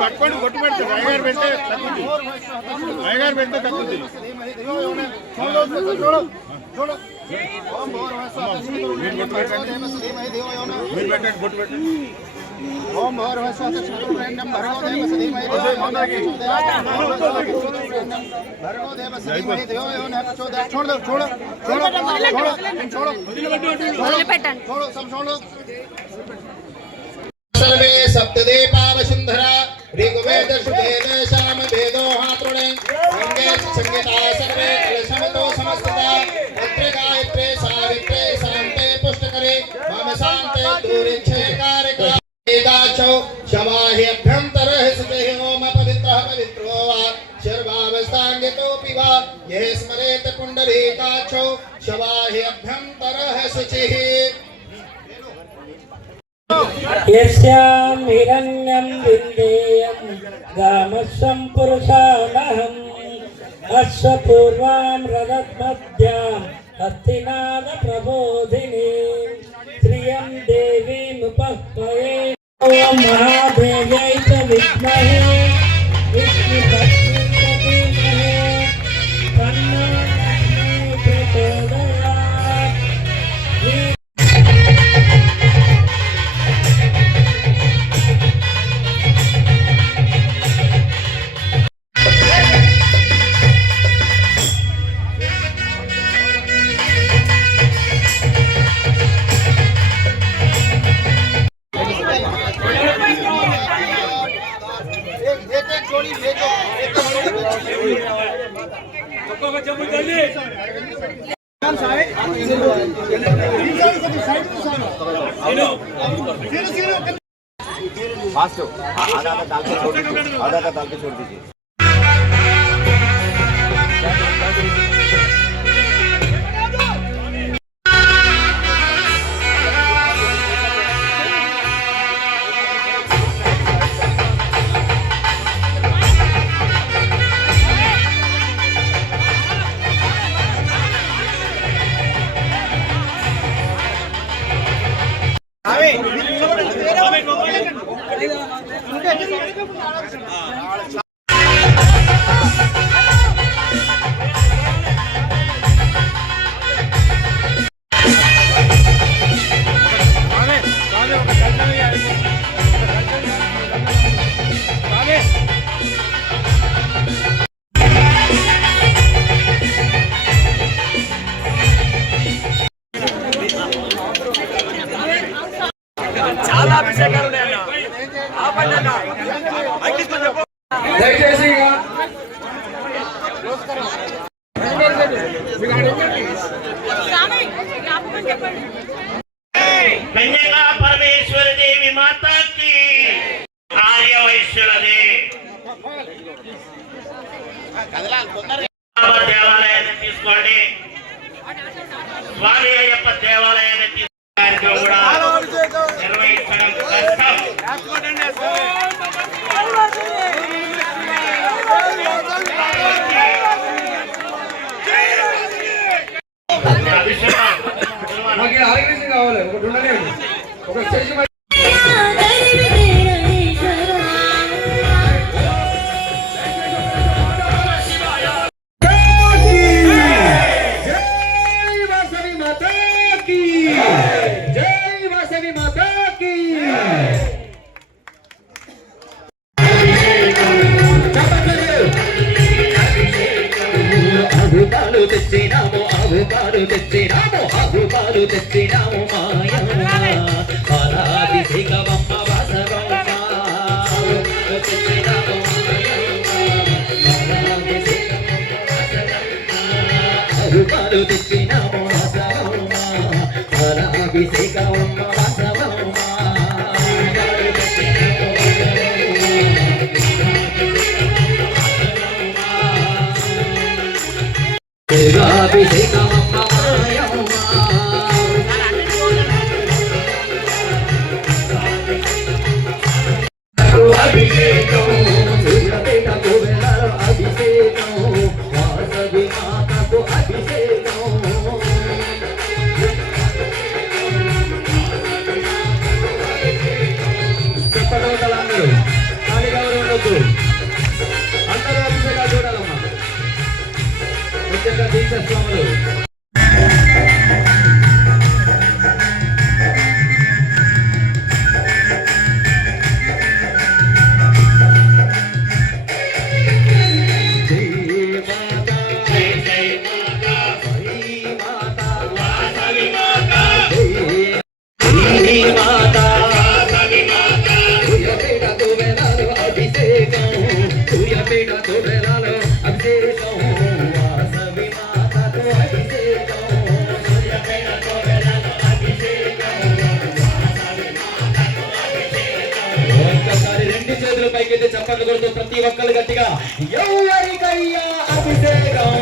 పట్టుకోండి కొట్టు పెడితే రైగారు పెడితే తగ్గుతుంది రైగారు పెడితే తగ్గుతుంది మీరు పెట్టండి కొట్టు పెట్టండి ఓం భోర్వస్వత చతుర్వేండం భర్గోదేవ సధీమహి భర్గోదేవ సధీమహి దేవో యో న ప్రచోదయాత్ छोड़ दो छोड़ो छोड़ो छोड़ो वदिलिपेट्टंడి छोड़ो सब छोड़ो सर्वे सप्तदेपावसुंधरा ऋग्वेद शुभेद साम वेदो हात्रुणे गंगे संगीता सर्वे समतो समस्तता पत्रे गायत्रे सावित्रे शांते पुष्टकरे मम शांते दूरिच्छे कारका एकाचो शवाहि अभ्यंतरः स्थितिः ओम पवित्रः पवित्रो वा सर्वावस्थांगितोऽपि वा यः स्मरेत पुण्डरीकाचो शवाहि अभ्यंतरः शुचिः यस्यां हिरण्यं विन्देयं गामस्वं पुरुषामहम् अश्वपूर्वां रदत्मध्यां हस्तिनाद प्रबोधिनीं श्रियं देवीमुपह्वये ॐ महादेव्यै च विद्महे विष्णुपत्न्यै च धीमहि तन्नो लक्ष्मी प्रचोदयात्। आधा डाल के छोड़ दीजिए। చాలా అభిషేకాలు ఉన్నాయన్న ఆపండి దయచేసి కన్యకా పరమేశ్వర దేవి మాతాకి ఆర్య వైశ్యుల దేవాలయాన్ని తీసుకోండి స్వామి అయ్యప్ప దేవాలయాన్ని కూడా నిర్వహించడం కష్టం. ఆర్గనైజింగ్ కావాలి ఒకటి ఉండనే ఒక స్టేజ్ తెచ్చినాము మాయమ్మ పాలాభిషేకమమ్మ వాసవమ్మ తెచ్చినాము అరుపాలు తెచ్చినాము వాసవమ్మ పాలాభిషేకమమ్మ వాసవమ్మ అభిషేకమమ్మ స్వాములు. పైకైతే చప్పట్లు కొడుతూ ప్రతి ఒక్కరు గట్టిగా ఎవరికయ్యా అభిషేకం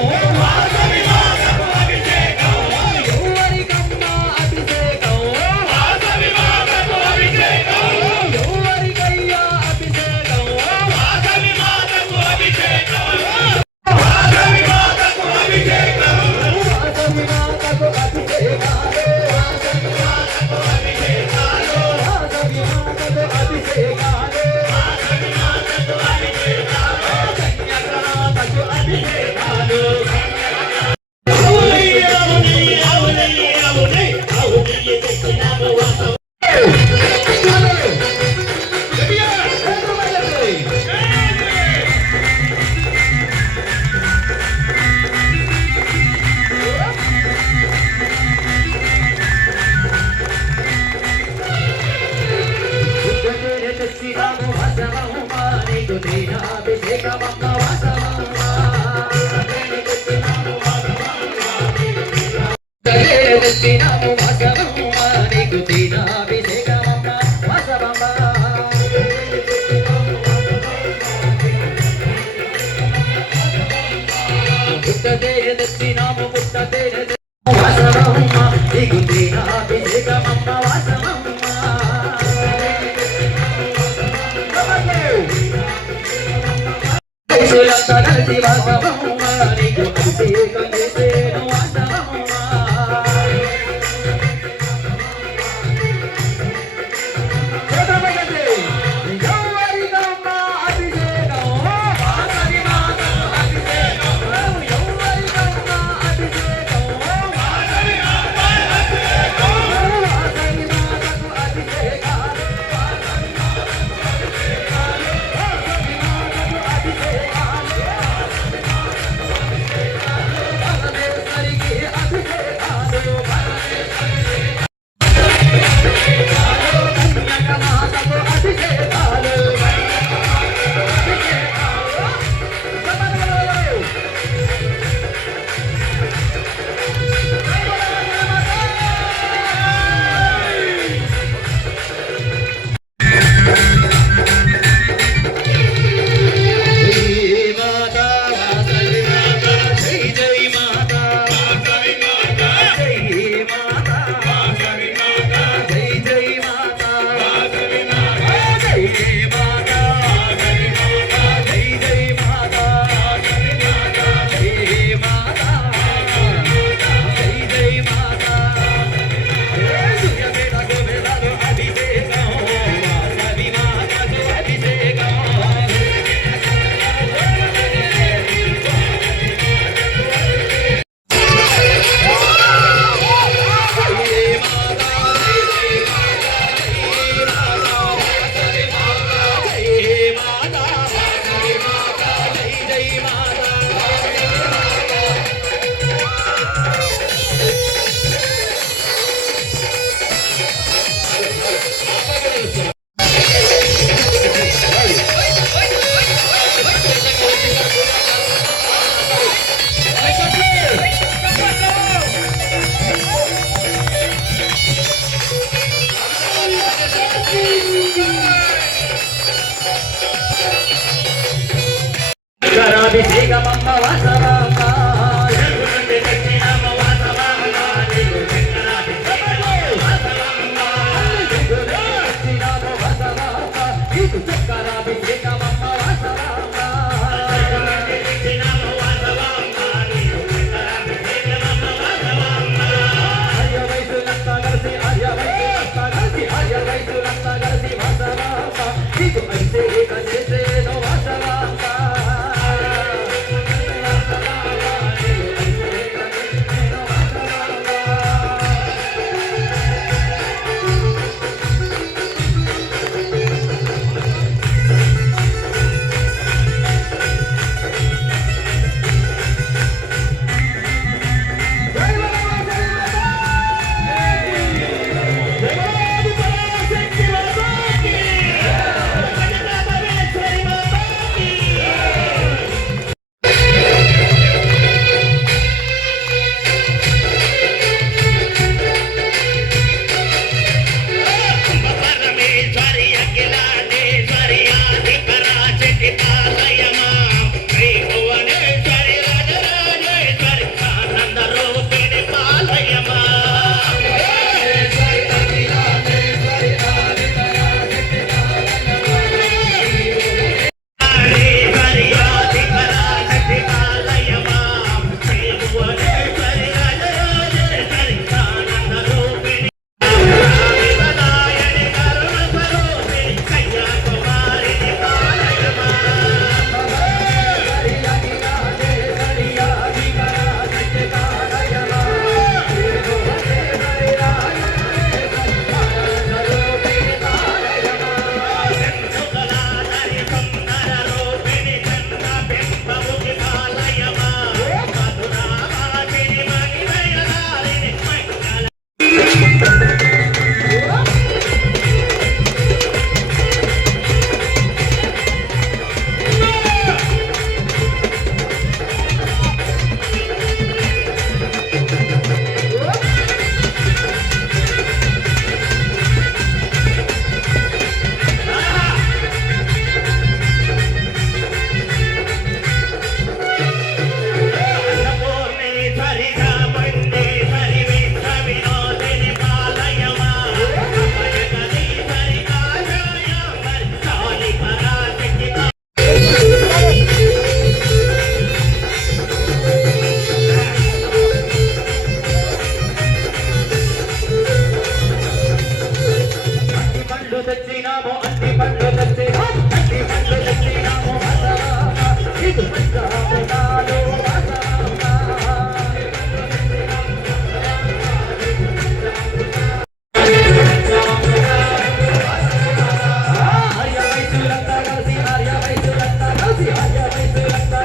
తెచ్చినాము అన్ని పండ్లు తెచ్చినాము అన్ని పండ్లు తెచ్చినాము ఇది పంచామృతాలు ఆర్య వైశ్యులంతా కలిసి ఆర్య వైశ్యులంతా కలిసి ఆర్య వైశ్యులంతా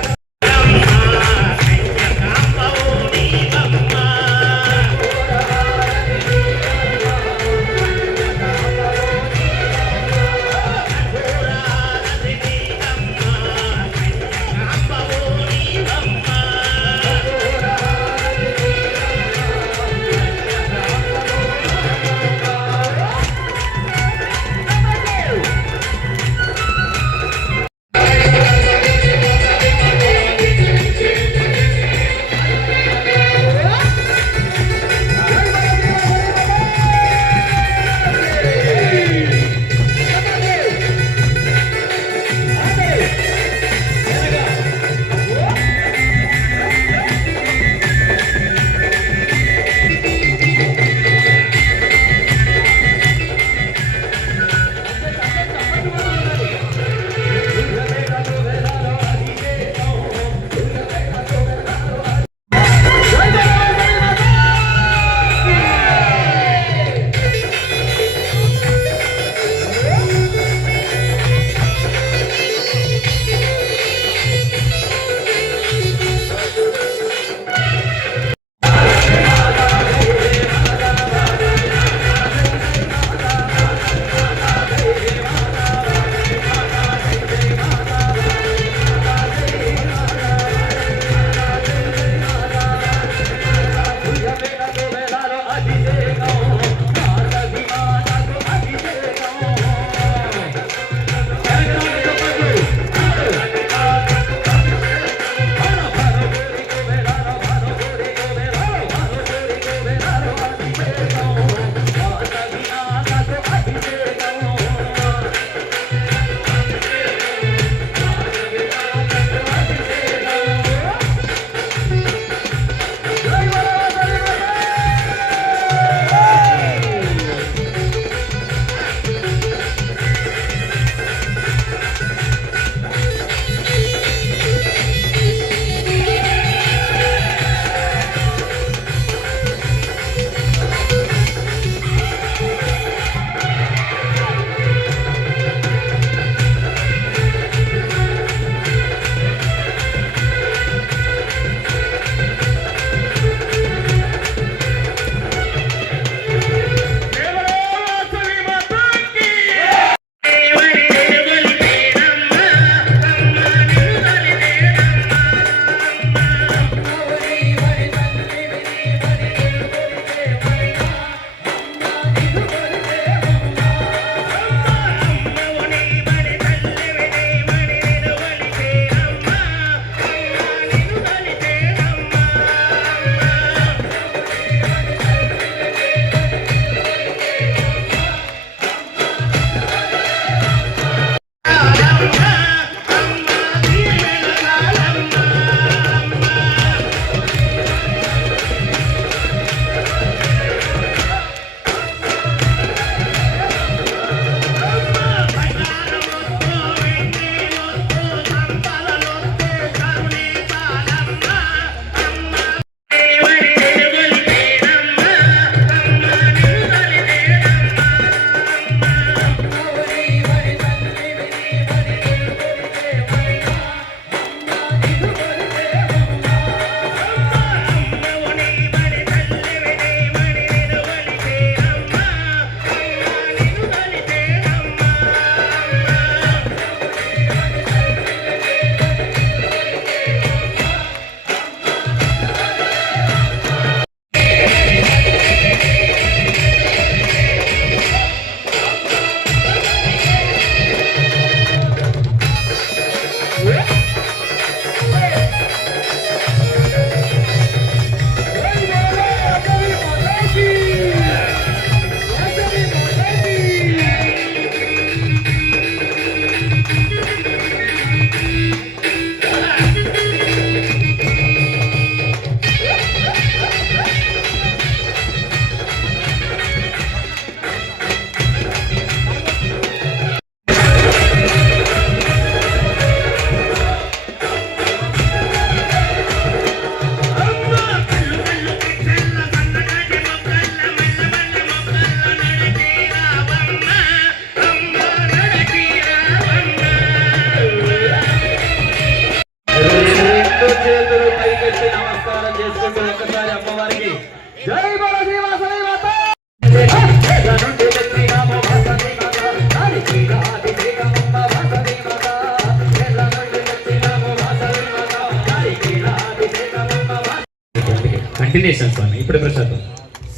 కంటిన్యూషన్ స్వామి. ఇప్పుడు ప్రశాంతం.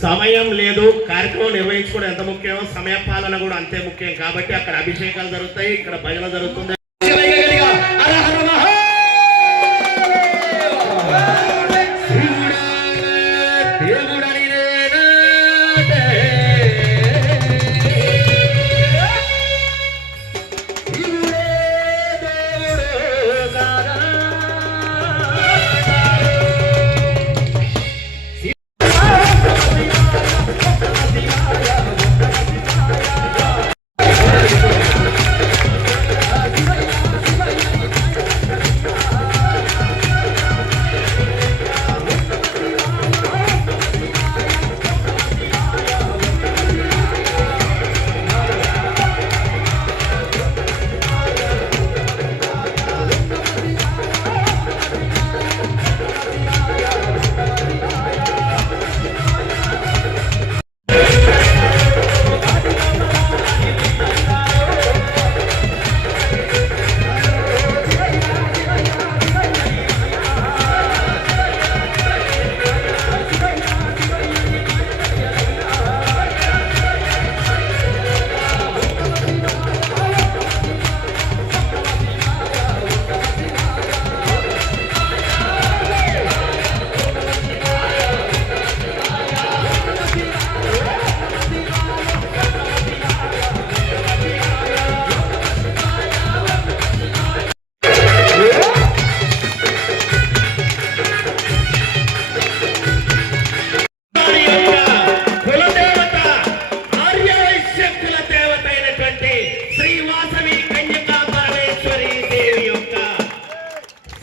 సమయం లేదు, కార్యక్రమం నిర్వహించుకోవడం ఎంత ముఖ్యమో సమయ పాలన కూడా అంతే ముఖ్యం. కాబట్టి అక్కడ అభిషేకాలు జరుగుతాయి, ఇక్కడ భజన జరుగుతుంది.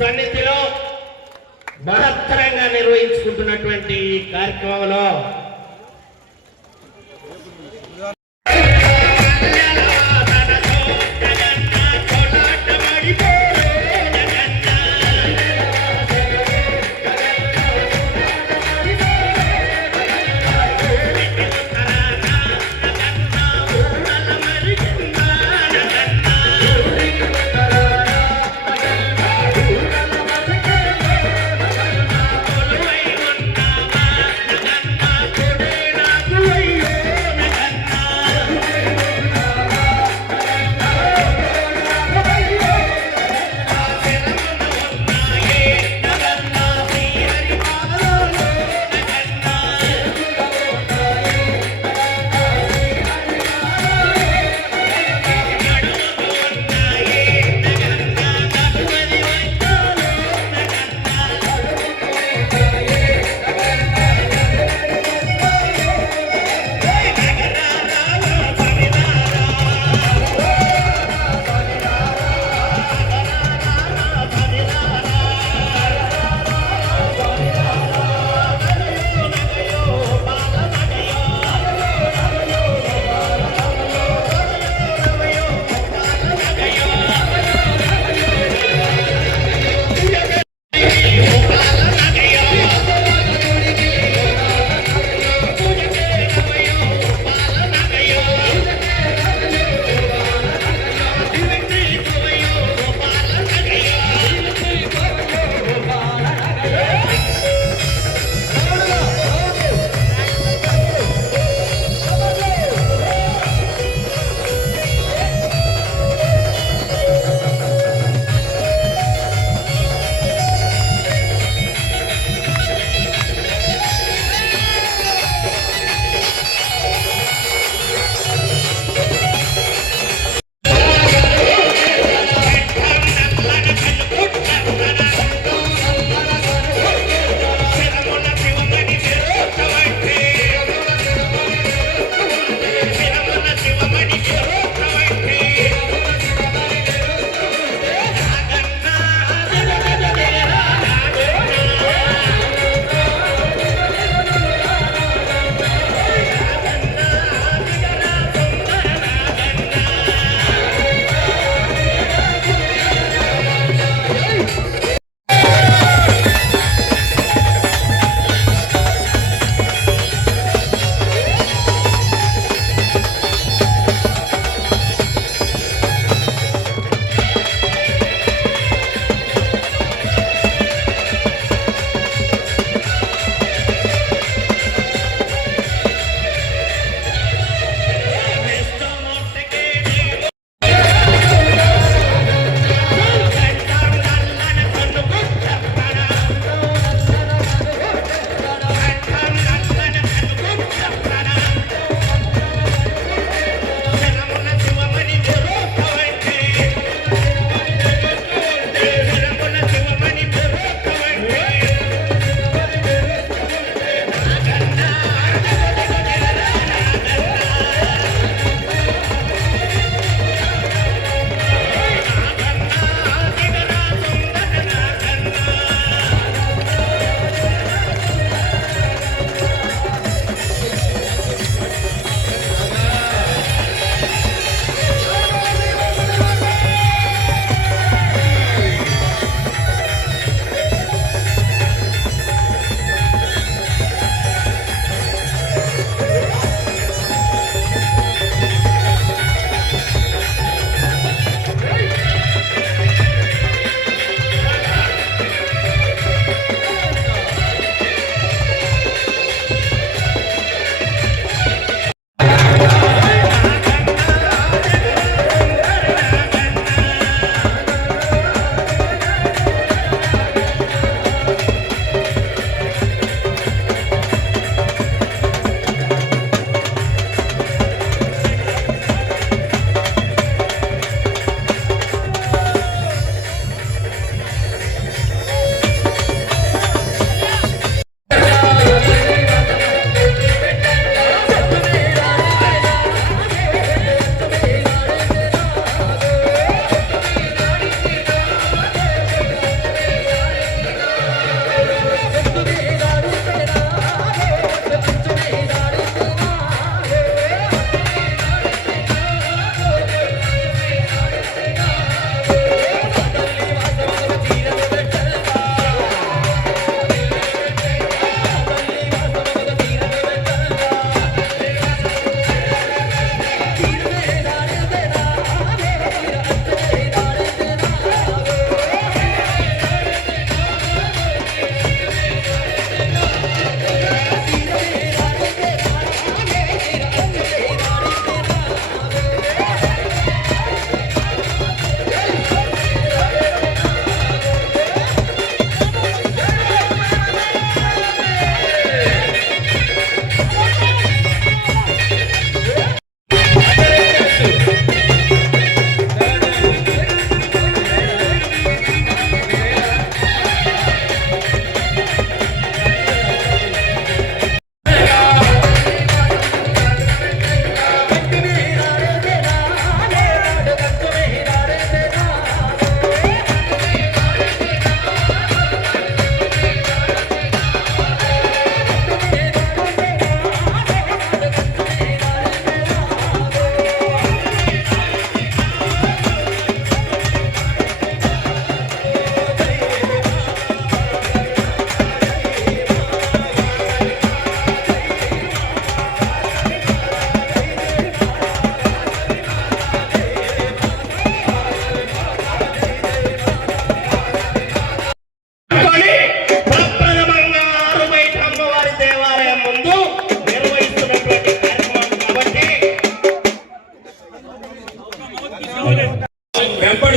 సన్నిధిలో మహత్తరంగా నిర్వహించుకుంటున్నటువంటి ఈ కార్యక్రమంలో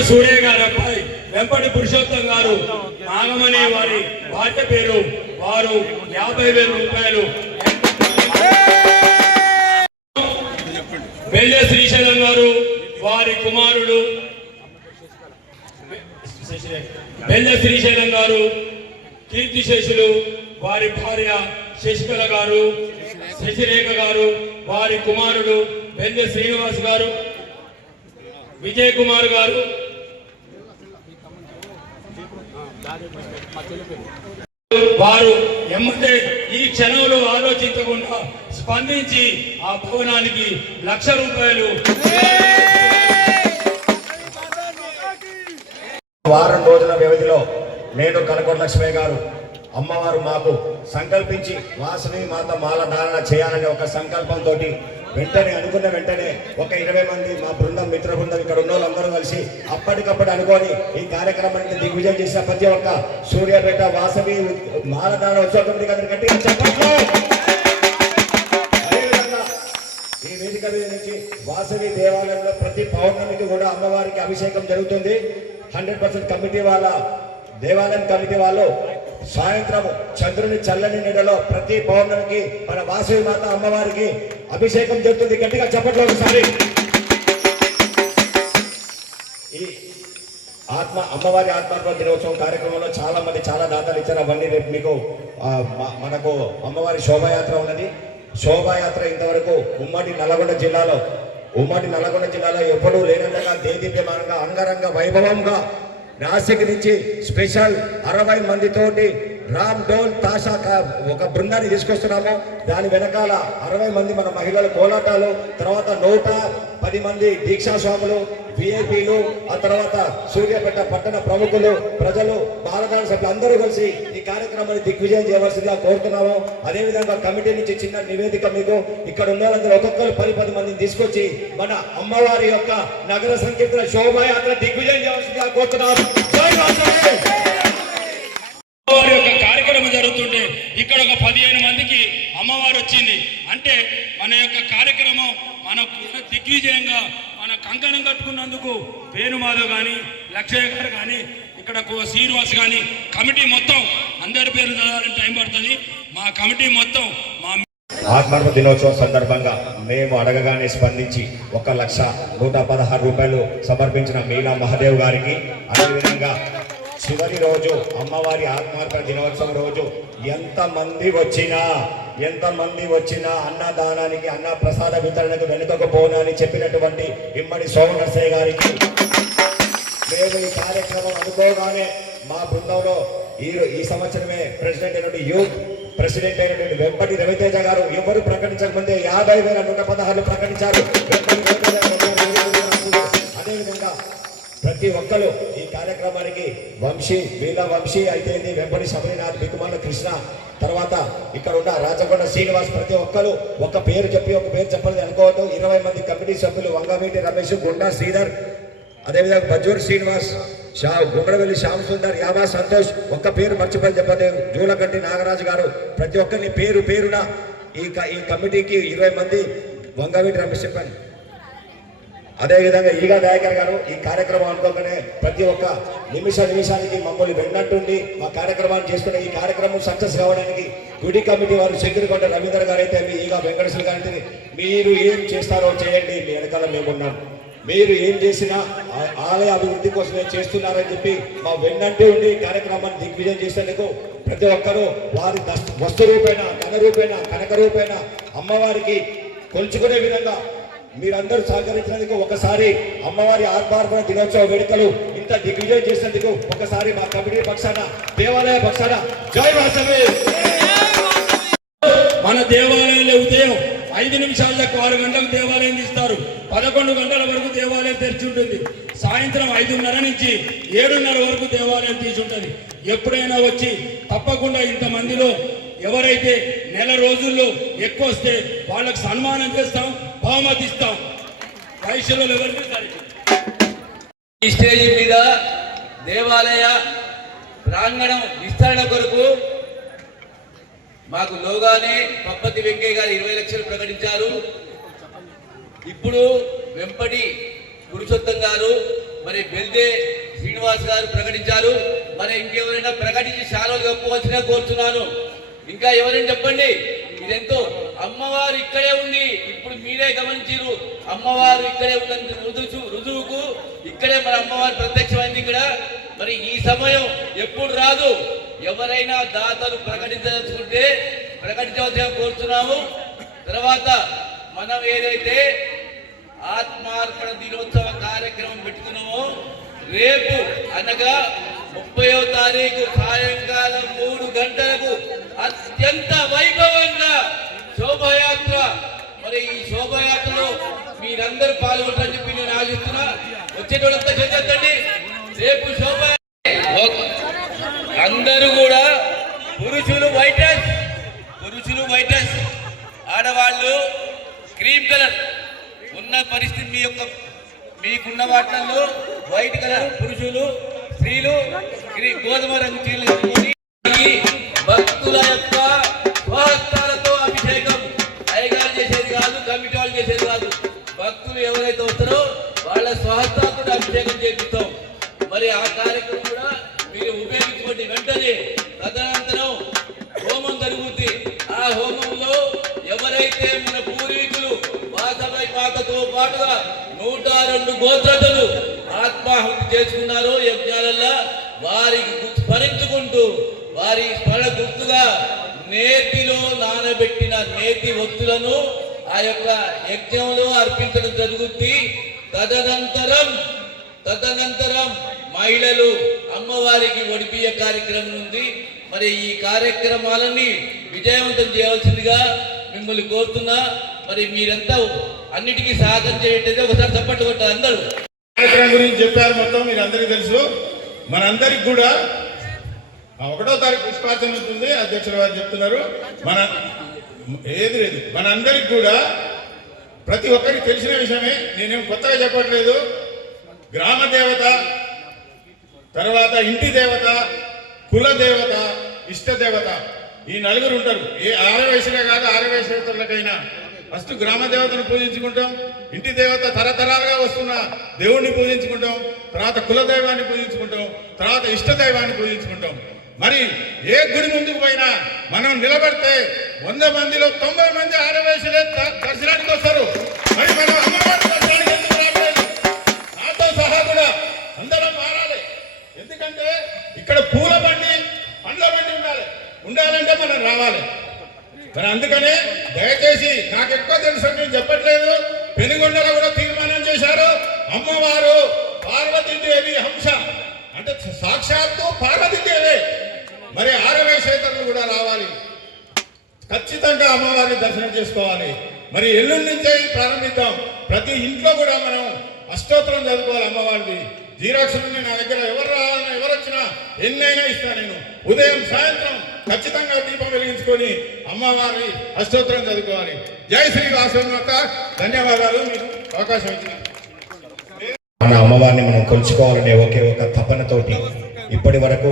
సూర్య గారి అబ్బాయి వెంపటి పురుషోత్తం గారు నాగమణి వారి భార్య పేరు వారు 50,000 రూపాయలు. బెల్లె శ్రీశైలం గారు వారి కుమారుడు బెల్లె శ్రీశైలం గారు కీర్తిశేషులు వారి భార్య శశికళ గారు, శశిరేఖ గారు వారి కుమారుడు బెల్లె శ్రీనివాస్ గారు, విజయ్ కుమార్ గారు, వారు ఎమ్మటే ఈ క్షణంలో ఆలోచించకుండా స్పందించి ఆ భవనానికి 1,00,000 రూపాయలు. వారం రోజుల వ్యవధిలో నేను కనకొండ లక్ష్మయ్య గారు అమ్మవారు మాకు సంకల్పించి వాసవి మాత మాల ధారణ చేయాలనే ఒక సంకల్పంతో వెంటనే అనుకున్న వెంటనే ఒక 20 మంది మా బృందం మిత్ర బృందం ఇక్కడ ఉన్న వాళ్ళందరూ కలిసి అప్పటికప్పుడు అనుకొని ఈ కార్యక్రమాన్ని దిగ్విజయం చేసిన ప్రతి ఒక్క సూర్యాపేట వాసవి మాల ధారణ ఉత్సవ కమిటీ గట్టిగా చెప్పండి. ఈ వేదిక మీద నుంచి వాసవి దేవాలయంలో ప్రతి పౌర్ణమికి కూడా అమ్మవారికి అభిషేకం జరుగుతుంది. 100% కమిటీ వాళ్ళ దేవాలయం కమిటీ వాళ్ళు సాయంత్రము చంద్రుని చల్లని నీడలో ప్రతి పౌర్ణమికి మన వాసవి మాత అమ్మవారికి అభిషేకం జరుగుతుంది. గట్టిగా చెప్పట్లో ఒకసారి. ఈ అమ్మవారి ఆత్మార్పణ దినోత్సవం కార్యక్రమంలో చాలా మంది చాలా దాతలు ఇచ్చారు. అవన్నీ రేపు మీకు మనకు అమ్మవారి శోభాయాత్ర ఉన్నది. శోభాయాత్ర ఇంతవరకు ఉమ్మడి నల్గొండ జిల్లాలో ఎప్పుడూ లేనంతగా దేదీప్యమానంగా అంగరంగ వైభవంగా నాసిక్ నుంచి స్పెషల్ 60 మందితోటి రామ్ డోల్ తాషా ఒక బృందాన్ని తీసుకొస్తున్నాము. దాని వెనకాల 60 మంది మన మహిళలు కోలాటాలు, తర్వాత 110 మంది దీక్షా స్వాములు, విఐపీలు, ఆ తర్వాత సూర్యాపేట పట్టణ ప్రముఖులు, ప్రజలు, బాలదాన సభ్యులు అందరూ కలిసి ఈ కార్యక్రమాన్ని దిగ్విజయం చేయవలసిందిగా కోరుతున్నాము. అదేవిధంగా కమిటీ నుంచి చిన్న నివేదిక మీకు ఇక్కడ ఉన్న వాళ్ళందరూ ఒక్కొక్కరు 10 మందిని తీసుకొచ్చి మన అమ్మవారి యొక్క నగర సంకీర్తన శోభాయాత్ర దిగ్విజయం చేయవలసిందిగా కోరుతున్నాము. అమ్మవారి యొక్క కార్యక్రమం జరుగుతుంటే ఇక్కడ ఒక 15 మందికి అమ్మవారు వచ్చింది అంటే మన యొక్క కార్యక్రమం మన దిగ్విజయంగా మన కంకణం కట్టుకున్నందుకు వేణుమాధవ్ కానీ లక్ష్మయ్య గారు కానీ ఇక్కడ శ్రీనివాస్ కానీ కమిటీ మొత్తం అందరి పేరు చదవాలని టైం పడుతుంది. మా కమిటీ మొత్తం మా ఆత్మార్పణ దినోత్సవం సందర్భంగా మేము అడగగానే స్పందించి 1,116 రూపాయలు సమర్పించిన మీనా మహదేవ్ గారికి, అదేవిధంగా చివరి రోజు అమ్మవారి ఆత్మార్పణ దినోత్సవం రోజు ఎంతమంది వచ్చినా అన్నదానానికి అన్న ప్రసాద వితరణకు వెనుకకు పోనని చెప్పినటువంటి ఇమ్మడి సోమనర్సయ్య గారికి మేము ఈ కార్యక్రమం అనుకోగానే మా బృందంలో ఈ సంవత్సరమే ప్రెసిడెంట్ అయినటువంటి వెంపటి రవితేజ గారు ఎవరు ప్రకటించకముందే 50,116 ప్రకటించారు. అదేవిధంగా ప్రతి ఒక్కరు ఈ కార్యక్రమానికి వీళ్ళ వంశీ అయితే వెంపటి శబరినాథ్, బికుమల్ల కృష్ణ, తర్వాత ఇక్కడ ఉన్న రాచకొండ శ్రీనివాస్, ప్రతి ఒక్కరు ఒక పేరు చెప్పలేదు అనుకోవద్దు. 20 మంది కమిటీ సభ్యులు వంగవీటి రమేష్, గుండా శ్రీధర్, అదేవిధంగా బజ్జూర్ శ్రీనివాస్, గుండ్రవెల్లి శ్యామ్ సుందర్, యావా సంతోష్, ఒక్క పేరు మర్చిపోయి చెప్పలేదు, జూలకంటి నాగరాజు గారు, ప్రతి ఒక్కరిని పేరున ఈ కమిటీకి 20 మంది వంగవీటి రమేష్ చెప్పండి. అదేవిధంగా ఈగా నాయకర్ గారు ఈ కార్యక్రమం అనుకోగానే ప్రతి ఒక్క నిమిషానికి మమ్మల్ని వెన్నట్టుండి మా కార్యక్రమాన్ని చేసుకునే ఈ కార్యక్రమం సక్సెస్ కావడానికి గుడి కమిటీ వారు శంకరకొండ రవీంద్ర గారు అయితే మీ ఈగా వెంకటేశ్వర గారు అయితే మీరు ఏం చేస్తారో చేయండి, మీ వెనకాల మేమున్నాం. మీరు ఏం చేసినా ఆలయ అభివృద్ధి కోసమే చేస్తున్నారని చెప్పి మా వెన్నంటే ఉండి కార్యక్రమాన్ని దిగ్విజయం చేసేందుకు ప్రతి ఒక్కరూ వారి వస్తు రూపేణ, ధన రూపేణ, కనక రూపేణ అమ్మవారికి కొలుచుకునే విధంగా మీరందరూ సహకరించినందుకు ఒకసారి అమ్మవారి ఆత్మార్పణ దినోత్సవ వేడుకలు ఇంత దిగ్విజయం చేసినందుకు ఒకసారి మా కమిటీ పక్షాన, దేవాలయ పక్షాన జై వాసవి. మన దేవాలయంలో ఉదయం 5 నిమిషాలకు 6 గంటలకు దేవాలయం తీస్తారు. 11 గంటల వరకు దేవాలయం తెరిచి ఉంటుంది. సాయంత్రం 5:30 నుంచి 7:30 వరకు దేవాలయం తీసి ఉంటుంది. ఎప్పుడైనా వచ్చి తప్పకుండా ఇంతమందిలో ఎవరైతే నెల రోజుల్లో ఎక్కువ వస్తే వాళ్ళకు సన్మానం చేస్తాం, బహుమతి ఇస్తాం. వయసులో ఎవరికి ఈ స్టేజ్ మీద దేవాలయ ప్రాంగణం విస్తరణ కొరకు మాకు లోగానే పప్పతి వెంకయ్య గారు 20 లక్షలు ప్రకటించారు. ఇప్పుడు వెంపటి పురుషోత్తం గారు మరి బెల్దే శ్రీనివాస్ గారు ప్రకటించారు. మరి ఇంకెవరైనా ప్రకటించి శాలువలు కప్పుకోవాల్సిన కోరుతున్నాను. ఇంకా ఎవరైనా చెప్పండి. ఇదెంతో అమ్మవారు ఇక్కడే ఉంది. ఇప్పుడు మీరే గమనించారు, అమ్మవారు ఇక్కడే ఉన్నంత రుజువుకు ఇక్కడే మన అమ్మవారు ప్రత్యక్షమైంది ఇక్కడ. మరి ఈ సమయం ఎప్పుడు రాదు. ఎవరైనా దాతలు ప్రకటించదలుచుకుంటే ప్రకటించవలసిన కోరుతున్నాము. తర్వాత మనం ఏదైతే ఆత్మార్పణ దినోత్సవ కార్యక్రమం పెట్టుకున్నామో రేపు అనగా 30వ తారీఖు సాయంకాలం 3 గంటలకు అత్యంత వైభవంగా శోభయాత్ర. మరి ఈ శోభయాత్రలో మీరందరూ పాల్గొంటారని చెప్పి నేను ఆశిస్తున్నా. వచ్చేటోళ్ళంతా చేద్దండి. రేపు శోభయాత్ర అందరూ కూడా పురుషులు వైట్ డ్రెస్, ఆడవాళ్ళు క్రీమ్ కలర్ ఉన్న పరిస్థితి మీకున్న వాటిల్లో వైట్ కలర్ పురుషులు, స్త్రీలు గోధుమ రంగు చీరలు వేసుకొని భక్తుల యొక్క స్వహస్తాలతో అభిషేకం. అయ్యగారు చేసేది కాదు, కమిటీ వాళ్ళు చేసేది కాదు. భక్తులు ఎవరైతే వస్తారో వాళ్ళ స్వహస్తాలతో అభిషేకం చేపిస్తాం. మరి ఆ కార్యక్రమం కూడా మీరు ఉపయోగించుకోండి. వెంటనే తదనంతరం హోమం జరుగుతుంది. ఆ హోమంలో ఎవరైతే మన పూర్వీకులు వాసవి మాతతో పాటుగా 102 గోత్రతలు ఆత్మాహుతి చేసుకున్నారో యజ్ఞాలల్లో వారికి స్మరించుకుంటూ వారి స్మరణ గుర్తుగా నేతిలో నానబెట్టిన నేతి ఒత్తులను ఆ యొక్క యజ్ఞంలో అర్పించడం జరుగుతుంది. తదనంతరం మహిళలు అమ్మవారికి ఒడిపియ కార్యక్రమం ఉంది. మరి ఈ కార్యక్రమాలన్నీ విజయవంతం చేయవలసిందిగా మిమ్మల్ని కోరుతున్నా. మరి మీరంతా అన్నిటికీ సహకరించేటైతే ఒకసారి చప్పట్లు కొట్టారు అందరూ. కార్యక్రమం గురించి చెప్పారు. మొత్తం మీరు అందరికీ తెలుసు. మనందరికి కూడా 1వ తారీఖు పుష్పార్చన ఉంటుంది. అధ్యక్షుల వారు చెప్తున్నారు. లేదు మనందరికి కూడా ప్రతి ఒక్కరికి తెలిసిన విషయమే. నేనేం కొత్తగా చెప్పట్లేదు. గ్రామ దేవత, తర్వాత ఇంటి దేవత, కుల దేవత, ఇష్ట దేవత, ఈ 4 ఉంటారు. ఏ ఆరవేశలే కాదు, ఆరవేశలకైనా ఫస్ట్ గ్రామ దేవతను పూజించుకుంటాం. ఇంటి దేవత తరతరాలుగా వస్తున్న దేవుణ్ణి పూజించుకుంటాం. తర్వాత కుల దైవాన్ని పూజించుకుంటాం. తర్వాత ఇష్ట దైవాన్ని పూజించుకుంటాం. మరి ఏ గుడి ముందుకు పోయినా మనం నిలబడితే 100 మందిలో 90 మంది ఆరవేశలే దర్శనానికి వస్తారు. మరి మనం అమ్మవారి దర్శనానికి ఎందుకు రాలేదు? నాతో సహా కూడా అందరం మారాలి. ఎందుకంటే ఇక్కడ పూల బండి, పండ్ల బండి ఉండాలంటే మనం రావాలి. మరి అందుకనే దయచేసి నాకు ఎక్కువ తెలుసు నేను చెప్పట్లేదు. పెనుగొండలో కూడా తీర్మానం చేశారు. అమ్మవారు పార్వతీదేవి హంస అంటే సాక్షాత్తు పార్వతీదేవి. మరి ఆరవేశేతరులు కూడా రావాలి. ఖచ్చితంగా అమ్మవారిని దర్శనం చేసుకోవాలి. మరి ఎల్లుండి నుంచే ప్రారంభిద్దాం. ప్రతి ఇంట్లో కూడా మనం అష్టోత్తరం చదువుకోవాలి అమ్మవారిది. జీరాక్స్ నుండి నా దగ్గర ఎవరు రావాలన్నా ఎవరు వచ్చినా ఎన్నైనా ఇస్తా నేను. ఉదయం సాయంత్రం ఖచ్చితంగా దీపం వెలిగించుకొని అమ్మవారి అష్టోత్తరం చదువుకోవాలి. జై శ్రీ వాసవమాత. ధన్యవాదాలు. మీకు అవకాశం ఇచ్చిన మన అమ్మవారిని మనం కొలుచుకోవాలనే ఒకే ఒక తపనతోటి ఇప్పటి వరకు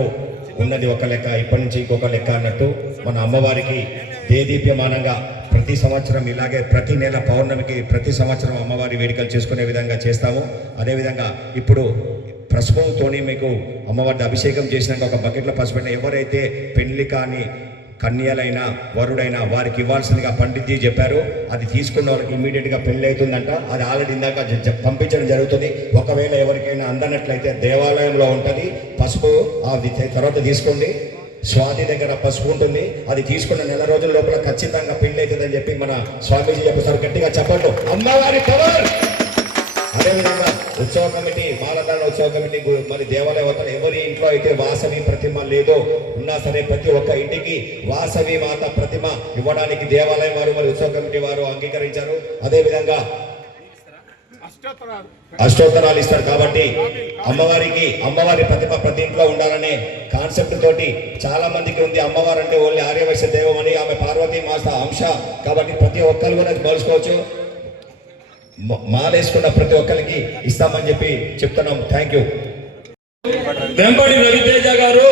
ఉన్నది ఒక లెక్క, ఇప్పటి నుంచి ఇంకొక లెక్క అన్నట్టు మన అమ్మవారికి దేదీప్యమానంగా ప్రతి సంవత్సరం ఇలాగే ప్రతి నెల పౌర్ణమికి ప్రతి సంవత్సరం అమ్మవారి వేడుకలు చేసుకునే విధంగా చేస్తాము. అదేవిధంగా ఇప్పుడు పసుపుతోని మీకు అమ్మవారి అభిషేకం చేసినాక ఒక బకెట్లో పసుపు ఎవరైతే పెళ్లి కాని కన్యలైనా వరుడైనా వారికి ఇవ్వాల్సిందిగా పండిత్ చెప్పారు. అది తీసుకున్న వాళ్ళకి ఇమీడియట్గా పెళ్లి అవుతుందంట. అది ఆల్రెడీ ఇందాక పంపించడం జరుగుతుంది. ఒకవేళ ఎవరికైనా అందనట్లయితే దేవాలయంలో ఉంటుంది పసుపు. అది తర్వాత తీసుకోండి. స్వాతి దగ్గర పసుపు ఉంటుంది. అది తీసుకున్న నెల రోజుల లోపల ఖచ్చితంగా పెళ్లి అవుతుందని చెప్పి మన స్వామీజీ చెప్తారు. గట్టిగా చెప్పండి. అమ్మవారి పవర్. అదేవిధంగా ఉత్సవ కమిటీ, మాలధారణ ఉత్సవ కమిటీ మరి దేవాలయం ఎవరి ఇంట్లో అయితే వాసవి ప్రతిమ లేదో ఉన్నా సరే ప్రతి ఒక్క ఇంటికి వాసవి మాత ప్రతిమ ఇవ్వడానికి దేవాలయం వారు మరి ఉత్సవ కమిటీ వారు అంగీకరించారు. అదేవిధంగా అష్టోత్తరాలు ఇస్తారు. కాబట్టి అమ్మవారి ప్రతిమ ప్రతి ఇంట్లో ఉండాలనే కాన్సెప్ట్ తోటి చాలా మందికి ఉంది. అమ్మవారు అంటే ఓన్లీ ఆర్యవైశ్య దైవం అని, ఆమె పార్వతీ మాత అంశ. కాబట్టి ప్రతి ఒక్కరు కూడా మలుచుకోవచ్చు. మాలేసుకున్న ప్రతి ఒక్కరికి ఇస్తామని చెప్పి చెప్తున్నాం. Thank you. వెంపటి రవితేజ గారు,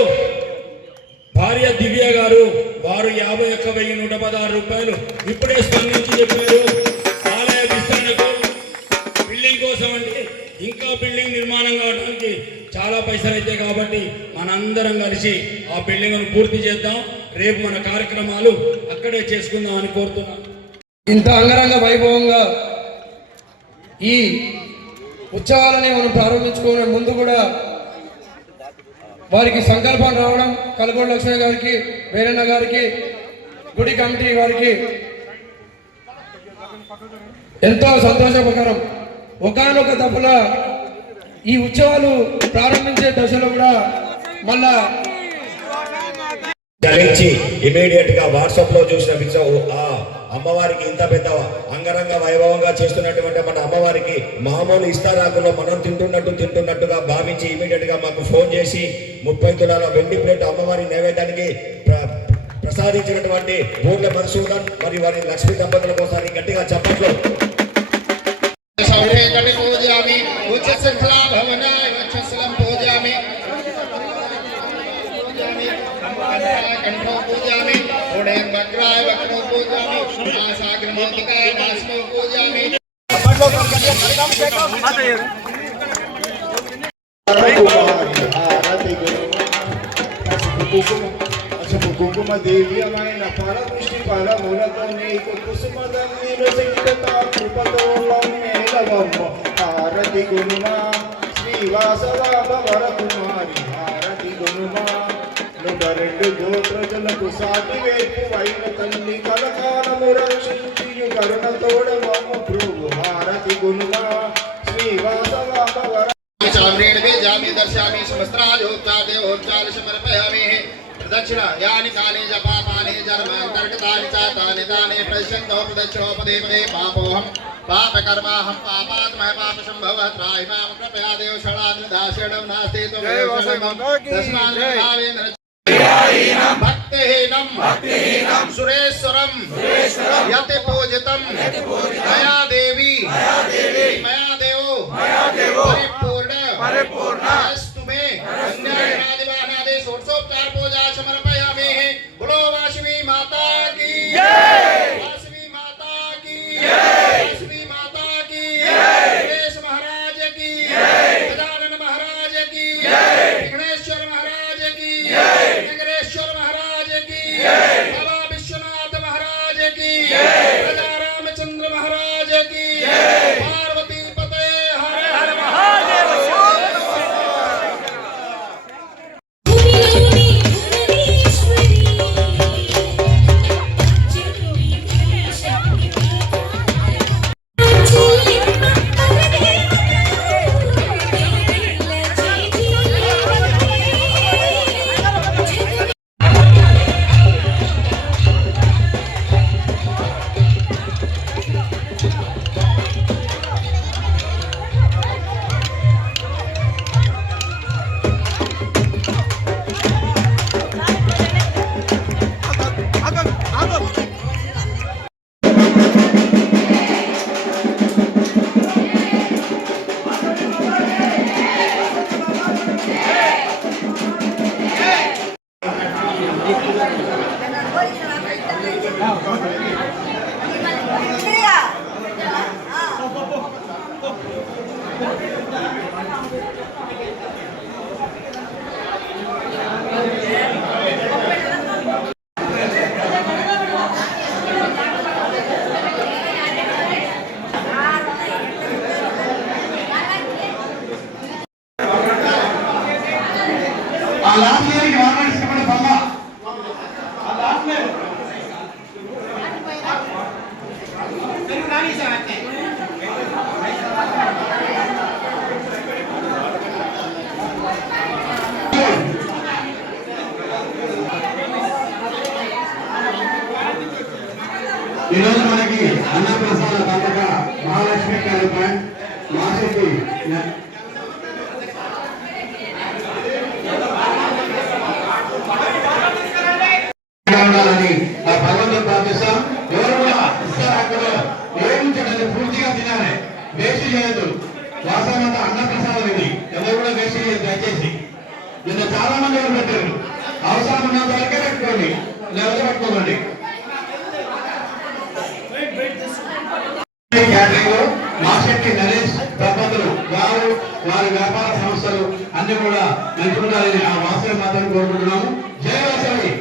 భార్య దివ్య గారు, వారు 51,116 రూపాయలు ఇప్పుడే స్పందించి చెప్పారు. ఆలయ విస్తరణకు బిల్డింగ్ కోసం అంటే ఇంకా బిల్డింగ్ నిర్మాణం చాలా పైసలు అయితే కాబట్టి మనందరం కలిసి ఆ బిల్డింగ్ను పూర్తి చేద్దాం. రేపు మన కార్యక్రమాలు అక్కడే చేసుకుందాం అని కోరుతున్నాం. ఇంత అంగరంగ వైభవంగా ఈ ఉత్సవాలని మనం ప్రారంభించుకునే ముందు కూడా వారికి సంకల్పం రావడం, కలగోడు లక్ష్మయ్య గారికి, వీరన్న గారికి, గుడి కమిటీ వారికి ఎంతో సంతోషకరం. ఒకానొక దప్పుల ఈ ఉత్సవాలు ప్రారంభించే దశలో కూడా మళ్ళా చలించి ఇమీడియట్ గా వాట్సాప్ లో చూసిన ఆ అమ్మవారికి ఇంత పెద్ద అంగరంగ వైభవంగా చేస్తున్నటువంటి మన అమ్మవారికి మామూలు ఇస్తారాకులో మనం తింటున్నట్టుగా భావించి ఇమీడియట్ గా మాకు ఫోన్ చేసి 30 తులాల వెండి ప్లేట్ అమ్మవారి నైవేద్యానికి ప్రసాదించినటువంటి బూర్ల మధుసూదన్ మరియు వారి లక్ష్మీ దంపతుల కోసం గట్టిగా చప్పట్లు. పూజయామి ఉచ్చశృంఖలా భవనాయ ఉచ్చశలం పూజయామి కంఠో పూజయామి ఓడేం వక్రాయ వక్రో పూజయామి ఆసాగ్రమోదికాయ నాస్మో పూజయామి. కుంకుమ దేవ్యమైన పరదృష్టి ఫలములతో నీకు కుసుమదందిను సిద్ధత కృపతో మేళవమ్మ హారతి గునుమా శ్రీవాసవామ వరకుమారి హారతి గునుమా రెండు గోత్రజులకు సాటి వేపు వైన తల్లి కలకాలము రక్షించియు కరుణ తోడవమ్మ ప్రభు హారతి గునుమా శ్రీవాసవామ వర చామ్రేణ వేజామి దర్శామి సమస్త్రాజోక్తాదేవోపచార సమర్పయామి. ప్రదక్షిణ యాని కాని జపాపాని జన్మాంతర్గతాని చాతాని తాని ప్రదక్షిణో ప్రదక్షిణోపదే పదే పాపోహం పాపకర్మాహం పాపాత్మయ పాప సంభవ త్రాయి మాం కృపయా దేవ షడాద్రి దాశేడం నాస్తి తస్మాన్ భక్తిహీనం సురేశ్వరం యతి పూజితం మయా దేవి మయా దేవో పరిపూర్ణ అస్తు మే కన్యానాదివానాది షోడశోపచార పూజా సమర్పయామి. బోలో వాసవి మాతా కీ జై, వాసవి మాతా కీ జై, వాసవి మాతా కీ జై, గణేश महाराज की जय, गजानन महाराज की जय, विघ्नेश्वर महाराज की जय, विघ्नेश्वर महाराज की जय, बाबा विश्वनाथ महाराज की जय, राजा रामचंद्र महाराज की जय, पार्वती पते हर हर महादेव. ఈరోజు మనకి అన్నప్రసాద పథక మహాలక్ష్మి కార్యక్రమం మాసకి ఆ భగవంతుడు ప్రార్థిస్తాం. ఎవరు కూడా ఇస్తారాకులో ఏమించడానికి పూర్తిగా తినాలి, వేస్ట్ చేయొద్దు. వాసనంతా అన్నప్రసాదం ఇది, ఎవరు కూడా వేస్ట్ చేయొద్దు దయచేసి. నిన్న చాలా మంది ఎవరు పెట్టారు, అవసరం ఉన్నంత వరకే పెట్టుకోండి, లేకపోతే పట్టుకోకండి. క్యాటరింగ్ మాసెట్టి నరేష్ దంపతులు వారు వారి వ్యాపార సంస్థలు అన్ని కూడా మంచి ఉండాలని ఆ వాసవి మాత్రం కోరుకుంటున్నాము. జై వాసవి.